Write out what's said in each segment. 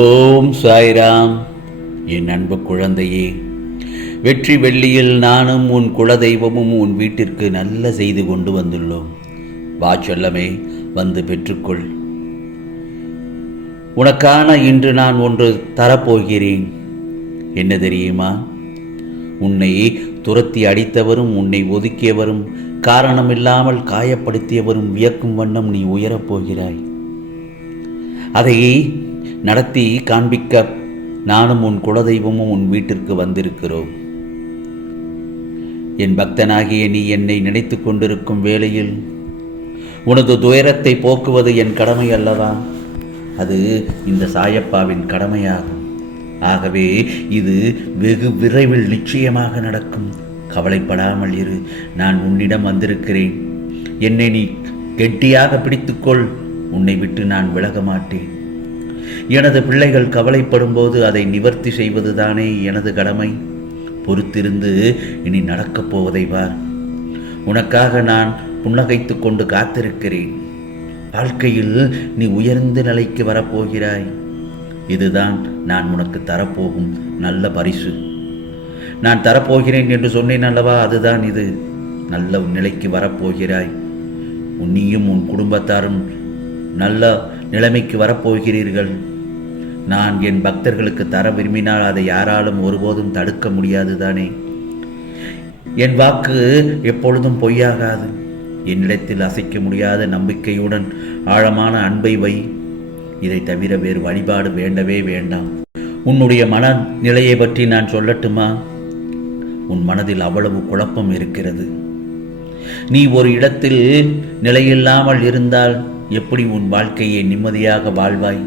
ஓம் சாய்ராம். என் அன்பு குழந்தையே வெற்றி வெள்ளியில் நானும் உன் குலதெய்வமும் உன் வீட்டிற்கு நல்ல செய்து கொண்டு வந்துள்ளோம். வா சொல்லமே வந்து பெற்றுக்கொள். உனக்கான இன்று நான் ஒன்று தரப்போகிறேன். என்ன தெரியுமா? உன்னை துரத்தி அடித்தவரும் உன்னை ஒதுக்கியவரும் காரணமில்லாமல் காயப்படுத்தியவரும் வியக்கும் வண்ணம் நீ உயரப் போகிறாய் அதை நடத்தி காண்பிக்க நானும் உன் குலதெய்வமும் உன் வீட்டிற்கு வந்திருக்கிறோம். என் பக்தனாகிய நீ என்னை நினைத்து கொண்டிருக்கும் வேளையில் உனது துயரத்தை போக்குவது என் கடமை அல்லவா? அது இந்த சாயப்பாவின் கடமையாகும். ஆகவே இது வெகு விரைவில் நிச்சயமாக நடக்கும். கவலைப்படாமல் இரு நான் உன்னிடம் வந்திருக்கிறேன். என்னை நீ கெட்டியாக பிடித்துக்கொள். உன்னை விட்டு நான் விலக மாட்டேன் எனது பிள்ளைகள் கவலைப்படும் போது அதை நிவர்த்தி செய்வதுதானே எனது கடமை? பொறுத்திருந்து இனி நடக்கப் போவதை பார். உனக்காக நான் புன்னகைத்து கொண்டு காத்திருக்கிறேன். வாழ்க்கையில் நீ உயர்ந்த நிலைக்கு வரப்போகிறாய். இதுதான் நான் உனக்கு தரப்போகும் நல்ல பரிசு. நான் தரப்போகிறேன் என்று சொன்னேன் அல்லவா? அதுதான் இது. நல்ல நிலைக்கு வரப்போகிறாய். உன்னியும் உன் குடும்பத்தாரும் நல்ல நிலைமைக்கு வரப்போகிறீர்கள். நான் என் பக்தர்களுக்கு தர விரும்பினால் அதை யாராலும் ஒருபோதும் தடுக்க முடியாது தானே. என் வாக்கு எப்பொழுதும் பொய்யாகாது. என்னிடத்தில் அசைக்க முடியாத நம்பிக்கையுடன் ஆழமான அன்பை வை. இதை தவிர வேறு வழிபாடு வேண்டவே வேண்டாம். உன்னுடைய மன நிலையை பற்றி நான் சொல்லட்டுமா? உன் மனதில் அவ்வளவு குழப்பம் இருக்கிறது. நீ ஒரு இடத்தில் நிலையில்லாமல் இருந்தால் எப்படி உன் வாழ்க்கையை நிம்மதியாக வாழ்வாய்?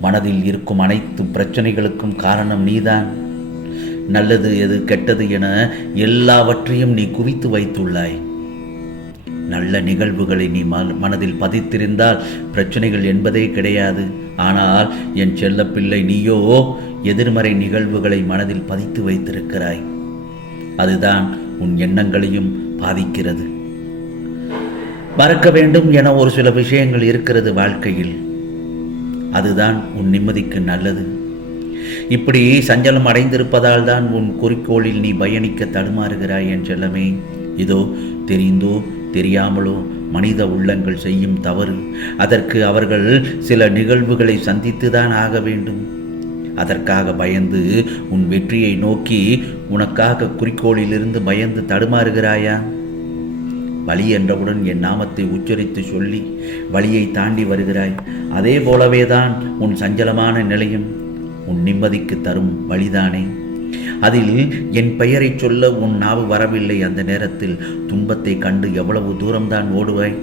மனதில் இருக்கும் அனைத்து பிரச்சனைகளுக்கும் காரணம் நீதான். நல்லது எது கெட்டது என எல்லாவற்றையும் நீ குவித்து வைத்துள்ளாய். நல்ல நிகழ்வுகளை நீ மனதில் பதித்திருந்தால் பிரச்சனைகள் என்பதே கிடையாது. ஆனால் என் செல்லப்பிள்ளை நீயோ எதிர்மறை நிகழ்வுகளை மனதில் பதித்து வைத்திருக்கிறாய். அதுதான் உன் எண்ணங்களையும் பாதிக்கிறது. மறக்க வேண்டும் என ஒரு சில விஷயங்கள் இருக்கிறது வாழ்க்கையில். அதுதான் உன் நிம்மதிக்கு நல்லது. இப்படி சஞ்சலம் அடைந்திருப்பதால் தான் உன் குறிக்கோளில் நீ பயணிக்க தடுமாறுகிறாய் என் செல்லமே. இதோ தெரிந்தோ தெரியாமலோ மனித உள்ளங்கள் செய்யும் தவறு. அதற்கு அவர்கள் சில நிகழ்வுகளை சந்தித்துதான் ஆக வேண்டும். அதற்காக பயந்து உன் வெற்றியை நோக்கி உனக்காக குறிக்கோளிலிருந்து பயந்து தடுமாறுகிறாயா? வழி என்றவுடன் என் நாமத்தை உச்சரித்து சொல்லி வழியை தாண்டி வருகிறாய். அதே போலவே தான் உன் சஞ்சலமான நிலையும் உன் நிம்மதிக்கு தரும் வழிதானே. அதில் என் பெயரை சொல்ல உன் நாவு வரவில்லை. அந்த நேரத்தில் துன்பத்தை கண்டு எவ்வளவு தூரம்தான் ஓடுவாய்?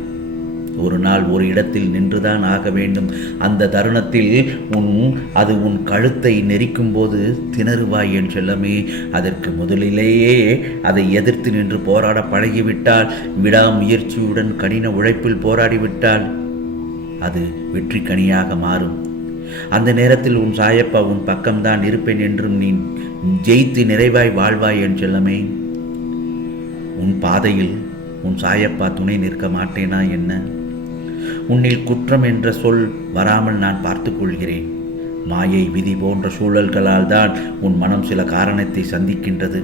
ஒரு நாள் ஒரு இடத்தில் நின்றுதான் ஆக வேண்டும். அந்த தருணத்தில் உன் அது உன் கழுத்தை நெரிக்கும் போது திணறுவாய் என் செல்லமே. அதற்கு முதலிலேயே அதை எதிர்த்து நின்று போராட பழகிவிட்டால் விடாமுயற்சியுடன் கடின உழைப்பில் போராடிவிட்டால் அது வெற்றி கனியாக மாறும். அந்த நேரத்தில் உன் சாயப்பா உன் பக்கம்தான் இருப்பேன் என்றும் நீ ஜெயித்து நிறைவாய் வாழ்வாய் என் செல்லமே. உன் பாதையில் உன் சாயப்பா துணை நிற்க மாட்டேனா என்ன? உன்னில் குற்றம் என்ற சொல் வராமல் நான் பார்த்து கொள்கிறேன். மாயை விதி போன்ற சூழல்களால் தான் உன் மனம் சில காரணத்தை சந்திக்கின்றது.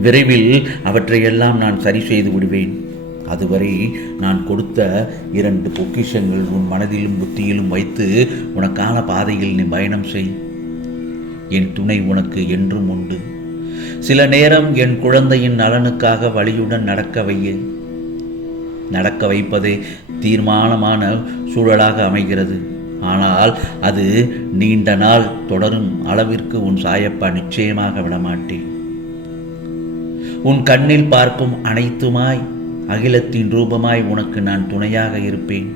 விரைவில் அவற்றையெல்லாம் நான் சரி செய்து விடுவேன். அதுவரை நான் கொடுத்த இரண்டு பொக்கிஷங்கள் உன் மனதிலும் புத்தியிலும் வைத்து உனக்கான பாதையில் நீ பயணம் செய். என் துணை உனக்கு என்றும் உண்டு. சில நேரம் என் குழந்தையின் நலனுக்காக வழியுடன் நடக்க வையேன். நடக்க வைப்பதே தீர்மானமான சூழலாக அமைகிறது. ஆனால் அது நீண்ட நாள் தொடரும் அளவிற்கு உன் சாயப்பா நிச்சயமாக விடமாட்டேன். உன் கண்ணில் பார்க்கும் அனைத்துமாய் அகிலத்தின் ரூபமாய் உனக்கு நான் துணையாக இருப்பேன்.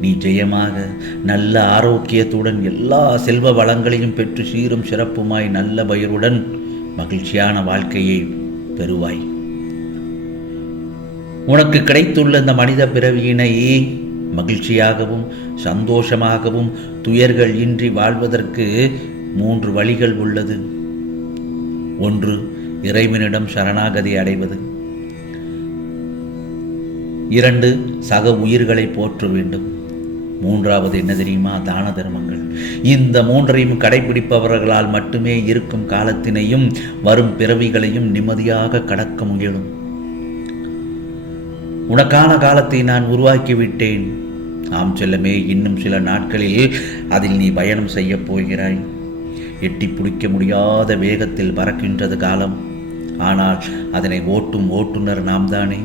நீ ஜெயமாக நல்ல ஆரோக்கியத்துடன் எல்லா செல்வ வளங்களையும் பெற்று சீரும் சிறப்புமாய் நல்ல பயிருடன் மகிழ்ச்சியான வாழ்க்கையை பெறுவாய். உனக்கு கிடைத்துள்ள இந்த மனித பிறவியினை மகிழ்ச்சியாகவும் சந்தோஷமாகவும் துயர்கள் இன்றி வாழ்வதற்கு மூன்று வழிகள் உள்ளது. ஒன்று இறைவனிடம் சரணாகதி அடைவது. இரண்டு சக உயிர்களை போற்ற வேண்டும். மூன்றாவது என்ன தெரியுமா? தான தர்மங்கள். இந்த மூன்றையும் கடைபிடிப்பவர்களால் மட்டுமே இருக்கும் காலத்தினையும் வரும் பிறவிகளையும் நிம்மதியாக கடக்க முயலும். உனக்கான காலத்தை நான் உருவாக்கிவிட்டேன். ஆம் செல்லமே இன்னும் சில நாட்களில் அதில் நீ பயணம் செய்யப் போகிறாய். எட்டி பிடிக்க முடியாத வேகத்தில் பறக்கின்றது காலம். ஆனால் அதனை ஓட்டும் ஓட்டுநர் நாம் தானே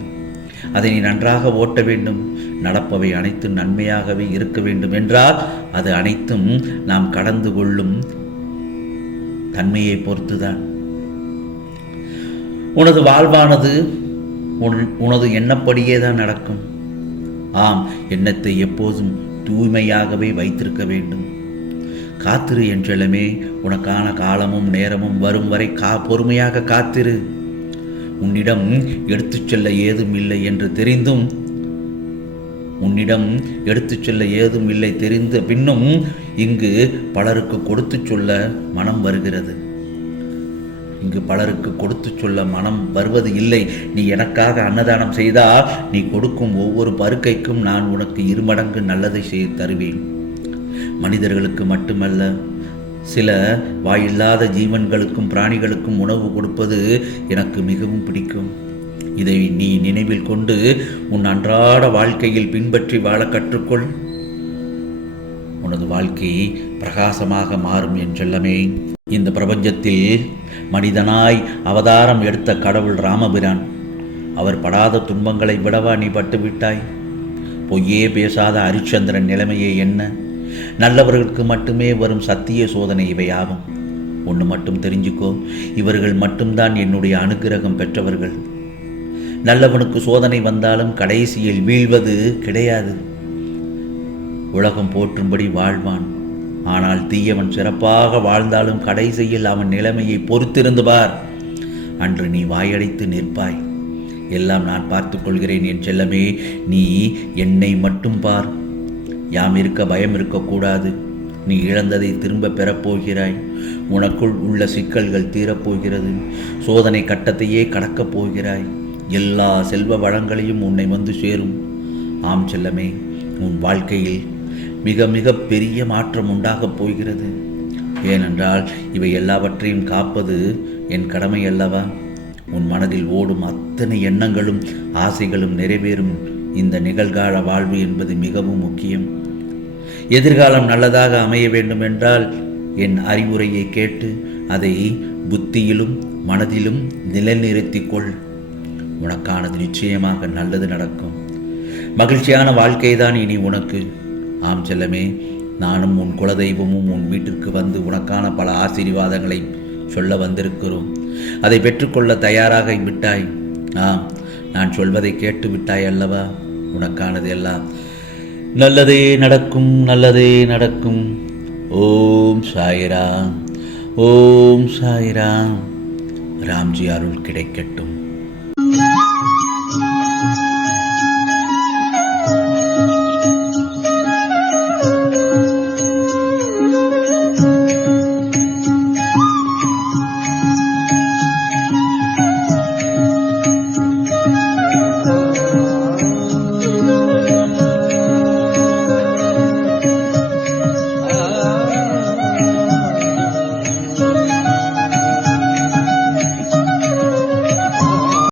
அதை நீ நன்றாக ஓட்ட வேண்டும். நடப்பவை அனைத்தும் நன்மையாகவே இருக்க வேண்டும் என்றால் அது அனைத்தும் நாம் கடந்து கொள்ளும் தன்மையை பொறுத்துதான். உனது வாழ்வானது உன் உனது எண்ணப்படியே தான் நடக்கும். ஆம் எண்ணத்தை எப்போதும் தூய்மையாகவே வைத்திருக்க வேண்டும். காத்திரு என்றெல்லாமே உனக்கான காலமும் நேரமும் வரும் வரை கா பொறுமையாக காத்திரு. உன்னிடம் எடுத்துச் செல்ல ஏதும் இல்லை என்று தெரிந்தும் உன்னிடம் எடுத்துச் செல்ல ஏதும் இல்லை தெரிந்த பின்னும் இங்கு பலருக்கு கொடுத்துச் சொல்ல மனம் வருகிறது. இங்கு பலருக்கு கொடுத்து சொல்ல மனம் வருவது இல்லை. நீ எனக்காக அன்னதானம் செய்தால் நீ கொடுக்கும் ஒவ்வொரு பருக்கைக்கும் நான் உனக்கு இருமடங்கு நல்லதை செய்து தருவேன். மனிதர்களுக்கு மட்டுமல்ல சில வாயில்லாத ஜீவன்களுக்கும் பிராணிகளுக்கும் உணவு கொடுப்பது எனக்கு மிகவும் பிடிக்கும். இதை நீ நினைவில் கொண்டு உன் அன்றாட வாழ்க்கையில் பின்பற்றி வாழ கற்றுக்கொள். உனது வாழ்க்கை பிரகாசமாக மாறும் என்றெல்லாமே இந்த பிரபஞ்சத்தில் மனிதனாய் அவதாரம் எடுத்த கடவுள் ராமபிரான். அவர் படாத துன்பங்களை விடவா நீ பட்டு விட்டாய் பொய்யே பேசாத ஹரிச்சந்திரன் நிலைமையே என்ன? நல்லவர்களுக்கு மட்டுமே வரும் சத்திய சோதனை இவையாகும். ஒன்று மட்டும் தெரிஞ்சுக்கோ இவர்கள் மட்டும்தான் என்னுடைய அனுக்கிரகம் பெற்றவர்கள். நல்லவனுக்கு சோதனை வந்தாலும் கடைசியில் வீழ்வது கிடையாது. உலகம் போற்றும்படி வாழ்வான். ஆனால் தீயவன் சிறப்பாக வாழ்ந்தாலும் கடைசியில் அவன் நிலைமையை பொறுத்திருந்து பார் அன்று நீ வாயடைத்து நிற்பாய். எல்லாம் நான் பார்த்து கொள்கிறேன் என் செல்லமே நீ என்னை மட்டும் பார். யாம் இருக்க பயம் இருக்கக்கூடாது நீ இழந்ததை திரும்ப பெறப்போகிறாய். உனக்குள் உள்ள சிக்கல்கள் தீரப்போகிறது. சோதனை கட்டத்தையே கடக்கப் போகிறாய். எல்லா செல்வ வளங்களையும் உன்னை வந்து சேரும். ஆம் செல்லமே உன் வாழ்க்கையில் மிக மிக பெரிய மாற்றம் உண்டாகப் போகிறது. ஏனென்றால் இவை எல்லாவற்றையும் காப்பது என் கடமை அல்லவா? உன் மனதில் ஓடும் அத்தனை எண்ணங்களும் ஆசைகளும் நிறைவேறும் இந்த நிகழ்கால வாழ்வு என்பது மிகவும் முக்கியம். எதிர்காலம் நல்லதாக அமைய வேண்டும் என்றால் என் அறிவுரையை கேட்டு அதை புத்தியிலும் மனதிலும் நிலைநிறுத்திக்கொள் உனக்கானது நிச்சயமாக நல்லது நடக்கும். மகிழ்ச்சியான வாழ்க்கைதான் இனி உனக்கு. ஆம் செல்லமே நானும் உன் குலதெய்வமும் உன் வீட்டிற்கு வந்து உனக்கான பல ஆசீர்வாதங்களை சொல்ல வந்திருக்கிறோம். அதை பெற்றுக்கொள்ள தயாராக விட்டாய் ஆம் நான் சொல்வதை கேட்டு விட்டாய் அல்லவா? உனக்கானது எல்லாம். நல்லதே நடக்கும் நல்லதே நடக்கும். ஓம் சாயிராம் ஓம் சாயிராம். ராம்ஜி அருள் கிடைக்கட்டும்.